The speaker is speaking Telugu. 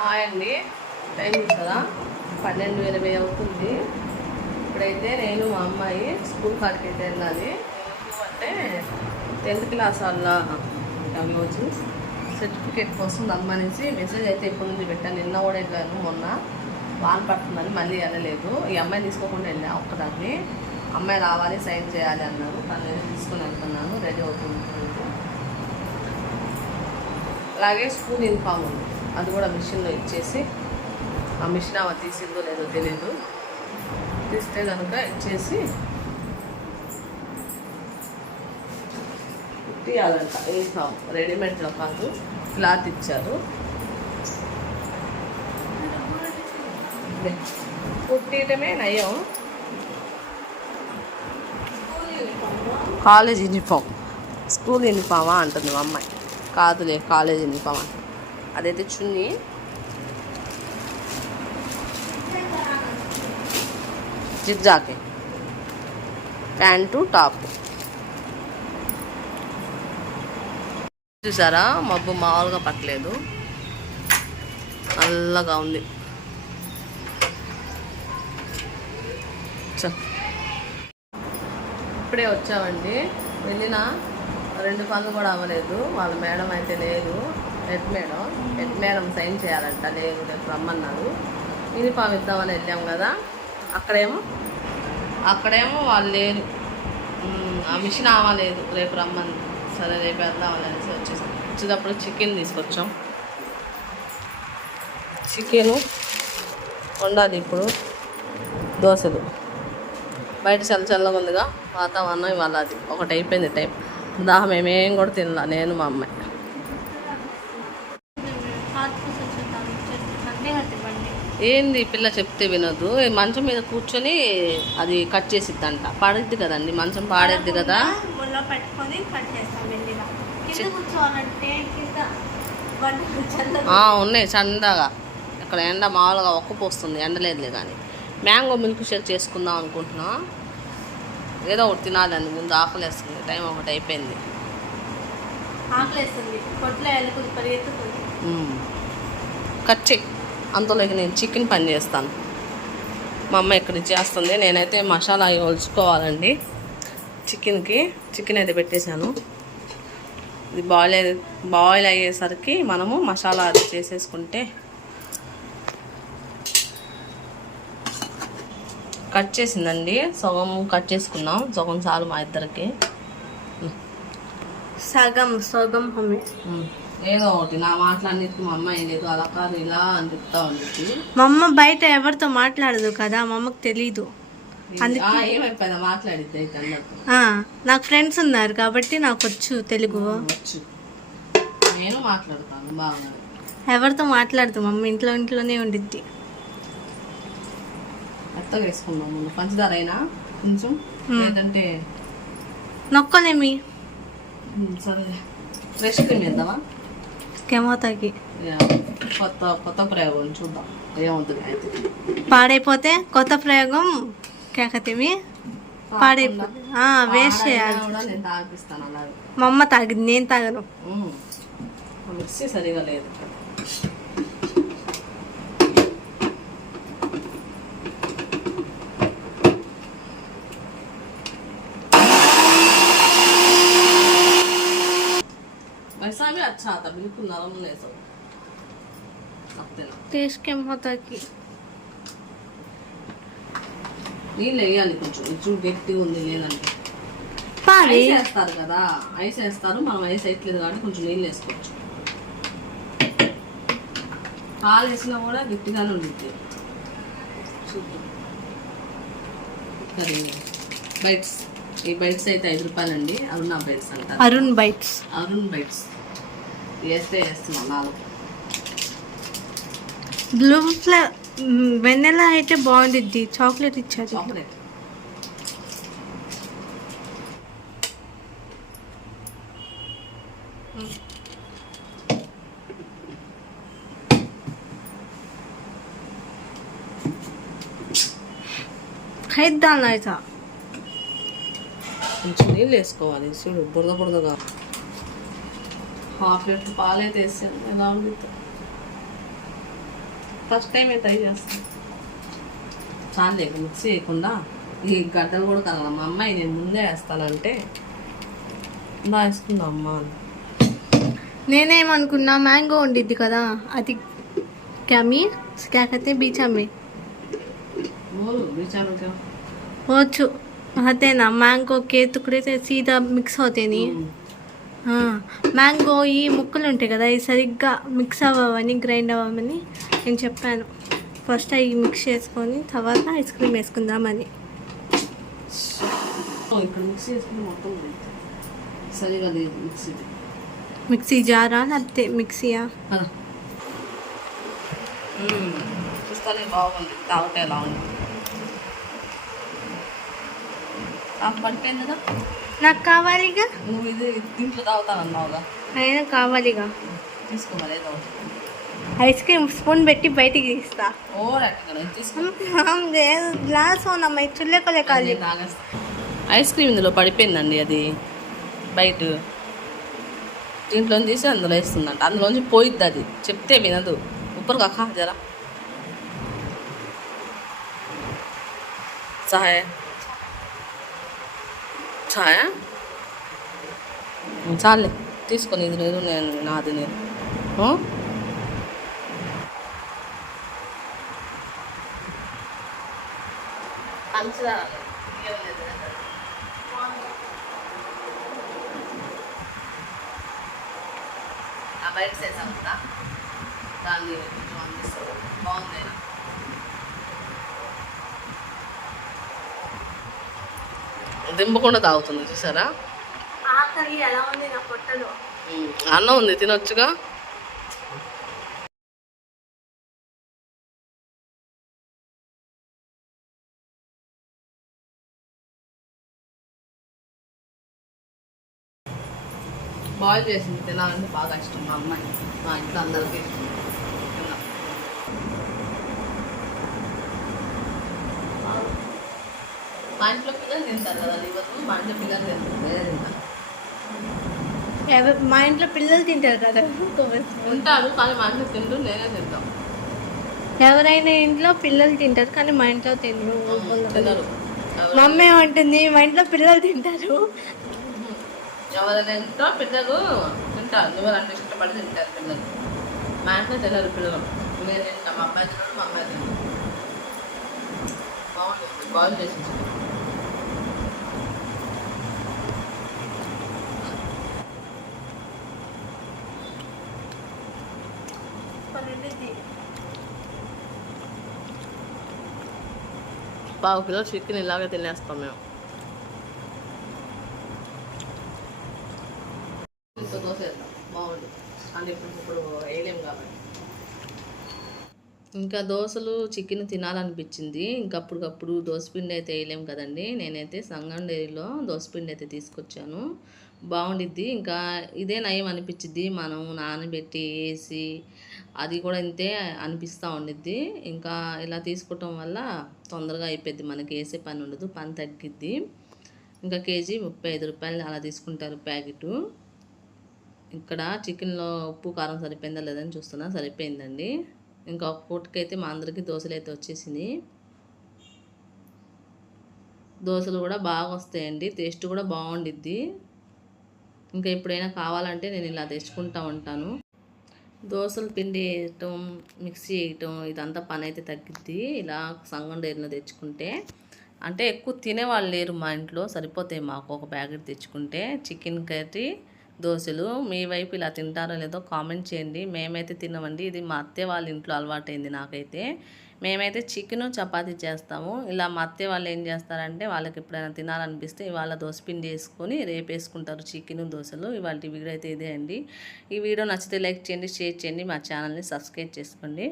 హాయ్ అండి. టైం కదా? పన్నెండు ఇరవై అవుతుంది. ఇప్పుడైతే నేను మా అమ్మాయి స్కూల్ కాడికి అయితే వెళ్ళాలి అంటే టెన్త్ క్లాస్ వాళ్ళ రోజు సర్టిఫికేట్ కోసం రమ్మనేసి మెసేజ్ అయితే ఇప్పటి నుంచి పెట్టాను. నిన్న కూడా వెళ్ళాను మొన్న. వాన పడుతుందని మళ్ళీ వెళ్ళలేదు. ఈ అమ్మాయి తీసుకోకుండా వెళ్ళా ఒక్కదాన్ని. అమ్మాయి రావాలి సైన్ చేయాలి అన్నారు. తను తీసుకుని వెళ్తున్నాను. రెడీ అవుతుంది. అలాగే స్కూల్ యూనిఫామ్ ఉంది. అది కూడా మిషన్లో ఇచ్చేసి ఆ మిషన్ ఆమె తీసిందో లేదో తెలియదు తీస్తే కనుక ఇచ్చేసి తీయాలంట వేసాం రెడీమేడ్లో కాదు. క్లాత్ ఇచ్చారు. కుట్టియటమే నయం. College uniform. స్కూల్ యూనిఫామా అంటుంది మా అమ్మాయి. కాదులే కాలేజ్ యూనిఫామ్ అంట అదైతే చున్నీ. జిగ్జాకే ప్యాంటు టాప్. చూసారా? మబ్బు మామూలుగా పట్టలేదు. నల్లగా ఉంది. ఇప్పుడే వచ్చామండి. వెళ్ళిన రెండు పనులు కూడా అవ్వలేదు. వాళ్ళ మేడం అయితే లేదు. Head madam head madam sign చేయాలంట లేదు రేపు రమ్మన్నారు. యూనిఫామ్ ఇద్దామని వెళ్ళాం కదా. అక్కడేమో అక్కడేమో వాళ్ళు లేరు. ఆ మిషన్ అవ్వలేదు రేపు రమ్మని. సరే రేపు వెళ్దామని అనేసి వచ్చేసాం. వచ్చేటప్పుడు చికెన్ తీసుకొచ్చాం. చికెను వండాలి ఇప్పుడు. దోశలు. బయట చల్ల చల్లగా ఉందిగా వాతావరణం ఇవాళ అది ఒకటి అయిపోయింది టైం. దాహం ఏమేం కూడా తినలా నేను మా అమ్మాయి. ఏంది పిల్ల చెప్తే వినొద్దు. ఈ మంచం మీద కూర్చొని అది కట్ చేసిద్దంట. పాడిద్ది కదండి మంచం పాడేద్ది కదా? ఉన్నాయి చందగా. ఇక్కడ ఎండ మామూలుగా ఒక్క పోస్తుంది ఎండలేదులే కానీ మ్యాంగో మిల్క్ షేక్ చేసుకుందాం అనుకుంటున్నా. ఏదో ఒకటి తినాలని ముందు ఆకలేస్తుంది టైం ఒకటి అయిపోయింది. ఆకలేస్తుంది. కట్ చేయి. అంతలోకి నేను చికెన్ పని చేస్తాను. మా అమ్మ ఇక్కడ చేస్తుంది. నేనైతే మసాలా ఒలుచుకోవాలండి. చికెన్కి చికెన్ అయితే పెట్టేశాను. ఇది బాయిల్ బాయిల్ అయ్యేసరికి మనము మసాలా అది చేసేసుకుంటే కట్ చేసిందండి. సగం కట్ చేసుకున్నాం. సగం చాలు మా ఇద్దరికి. సగం సగం. ఏదో ఒకటి నా మాట్లాడినట్టు మా అమ్మాయి లేదు అలా కాదు ఇలా అని చెప్తా ఉంది మా అమ్మ బయట ఎవరితో మాట్లాడదు కదా మా అమ్మకు తెలీదు. ఆ, ఏమైపోయిందా మాట్లాడిద్ది అయితే నాకు ఫ్రెండ్స్ ఉన్నారు కాబట్టి నాకు వచ్చు తెలుగు. వచ్చు. నేను మాట్లాడతాను బాగా ఎవరితో మాట్లాడదు మా అమ్మ ఇంట్లో ఇంట్లోనే ఉండిద్ది. మెత్తగా వేసుకుందాం ముందు పంచదార అయినా? కొంచెం? లేదంటే నొక్కలేమి? సరే ఫ్రెష్ క్రీమ్ వేద్దామా? కెమోతాకి. కొత్త కొత్త ప్రయోగం చూద్దాం. ఏమవుతుంది? అయితే పాడైపోతే కొత్త ప్రయోగం కేకతేమి. పాడైపోతే వేస్ట్ చేయాలి. నేను తాగిపిస్తాను అలాగే. మా అమ్మ తాగింది నేను తాగను. మిక్సీ సరిగా లేదు. भी अच्छा आता बिल्कुल नरम नहीं सब सकते ना టేస్ట్ కెమోతాకి నీళ్ళు వేయాలి కొంచెం కొంచెం గట్టిగా ఉంది లేదంటే పాలి ఐస్ వేస్తారు కదా ఐస్ వేస్తారు మనం ఐస్ వేయట్లేదు కాబట్టి కొంచెం నీళ్ళు వేసుకోవచ్చు పాలు వేసినా కూడా గట్టిగానే ఉంటుంది చూద్దాం సరే బైట్స్ ఈ బైట్స్ అయితే ఐదు రూపాయలండి అరుణ బైట్స్ అంటారు అరుణ్ బైట్స్ అరుణ్ బైట్స్ వేస్తే వేస్తున్నాం నాలుగు బ్లూ ఫ్లే వెన్నెల అయితే బాగుండిద్ది చాక్లెట్ ఇచ్చారు చాక్లెట్ ఖైద్ దాల్నా అయితే కొంచెం నీళ్ళు వేసుకోవాలి చూడు బురద బురదగా హాఫ్ లీటర్ పాలే తెస్తాను ఎలా ఉంది ఫస్ట్ టైం ట్రై చేస్తాను చాలా లేక మిక్స్ చేయకుండా ఈ గడ్డలు కూడా కదా మా అమ్మాయి నేను ముందే వేస్తానంటే బాగా వేస్తుంది అమ్మ నేనేమనుకున్నా మ్యాంగో ఉండిద్ది కదా అది క్యామీ? బీచ్ ఆమె పోవచ్చు. అదేనా మ్యాంగో కేతుకుడైతే సీదా మిక్స్ అవుతాయి మ్యాంగో ఈ ముక్కలు ఉంటాయి కదా ఇవి సరిగ్గా మిక్స్ అవ్వవని గ్రైండ్ అవ్వమని నేను చెప్పాను. ఫస్ట్ అవి మిక్స్ చేసుకొని తర్వాత ఐస్ క్రీమ్ వేసుకుందామని. మిక్సీ జారా లేకపోతే మిక్సీయా. చూస్తానే బాగుంది. ఎలా ఉంది? నాకు పడిపోయింది కదా? నాకు కావాలిగా నువ్వు ఇది దీంట్లో తాగుతానన్నావుగా అయినా కావాలిగా తీసుకో మరి ఏదో ఒకటి. ఐస్ క్రీమ్ స్పూన్ పెట్టి బయటికి తీస్తా. లేదు గ్లాస్ ఉన్నా మై చుల్లే కొలే కాలి నేను తాగేస్తా. ఐస్ క్రీమ్ ఇందులో పడిపోయిందండి అది. బయట. దీంట్లో తీసి అందులో వేస్తుందంట. అందులోంచి పోయిద్ది అది. చెప్తే వినదు. ఉప్పరు కాక జరా. చాయ్ చాయ్ చాలే. తీసుకొని ఇది లేదు నేను నాది నేను. బయట చేసాం కదా దాన్ని బాగుంది. దింపకుండా తాగుతుంది చూసారా? అన్నం ఉంది తినొచ్చుగా? బాయిల్ చేసింది తినాలంటే బాగా ఇష్టం మా అమ్మాయి మా ఇంట్లో అందరికీ. ఇష్టం మా ఇంట్లో పిల్లలు తింటారు కదా లివర్ మా ఇంట్లో పిల్లలు తింటారు మా ఇంట్లో పిల్లలు తింటారు కదా. ఉంటారు కానీ మా ఇంట్లో తింటూ నేనే తింటాం. ఎవరైనా ఇంట్లో పిల్లలు తింటారు కానీ మా ఇంట్లో తినరు. మమ్మీ ఏమంటుంది మా ఇంట్లో పిల్లలు తింటారు. ఎవరైనా ఇంట్లో పిల్లలు తింటారు నువ్వు అంటే ఇష్టపడి తింటారు పిల్లలు. మా ఇంట్లో తినరు పిల్లలు. నేను తింటాం మా అబ్బాయి తినడు మా అమ్మాయి తినడు బాగుంటుంది చేసి పావు కిలో చికెన్ ఇలాగే తినేస్తాం మేము. ఇంకో దోశ వేద్దాం. అంటే ఇప్పుడు ఇప్పుడు వేయలేము కాబట్టి. ఇంకా దోశలు చికెన్ తినాలనిపించింది. ఇంకా అప్పటికప్పుడు దోశపిండి అయితే వేయలేము కదండి. నేనైతే సంగం డైరీలో దోశపిండి అయితే తీసుకొచ్చాను. బాగుండిద్ది. ఇంకా ఇదే నయం అనిపించిద్ది మనం నానబెట్టి వేసి అది కూడా ఇంతే అనిపిస్తూ ఉండిద్ది. ఇంకా ఇలా తీసుకోవటం వల్ల తొందరగా అయిపోద్ది మనకి వేసే పని ఉండదు. పని తగ్గిద్ది. ఇంకా కేజీ ముప్పై ఐదు రూపాయలు అలా తీసుకుంటారు ప్యాకెటు. ఇక్కడ చికెన్లో ఉప్పు కారం సరిపోయిందా లేదని చూస్తున్నా. సరిపోయిందండి. ఇంకా ఒక పూటకైతే మా అందరికీ దోశలు అయితే వచ్చేసింది దోశలు కూడా బాగా వస్తాయండి. టేస్ట్ కూడా బాగుండిద్ది. ఇంకా ఎప్పుడైనా కావాలంటే నేను ఇలా తెచ్చుకుంటా ఉంటాను. దోశలు పిండి వేయటం మిక్సీ వేయటం ఇదంతా పని అయితే తగ్గిద్ది. ఇలా సంగం డైరీలో తెచ్చుకుంటే. అంటే ఎక్కువ తినేవాళ్ళు లేరు మా ఇంట్లో సరిపోతాయి మాకు ఒక ప్యాకెట్ తెచ్చుకుంటే. చికెన్ కర్రీ దోశలు మీ వైపు ఇలా తింటారో లేదో కామెంట్ చేయండి. మేమైతే తినమండి. ఇది మా అత్తయ్య వాళ్ళ ఇంట్లో అలవాటైంది నాకైతే. మేమైతే చికెను చపాతి చేస్తాము. ఇలా మా అత్తయ్య వాళ్ళు ఏం చేస్తారంటే వాళ్ళకి ఎప్పుడైనా తినాలనిపిస్తే ఇవాళ దోశ పిండి వేసుకొని రేపు వేసుకుంటారు దోశలు. ఇవాళ వీడియో అయితే ఇదే అండి. ఈ వీడియో నచ్చితే లైక్ చేయండి షేర్ చేయండి. మా ఛానల్ని సబ్స్క్రైబ్ చేసుకోండి.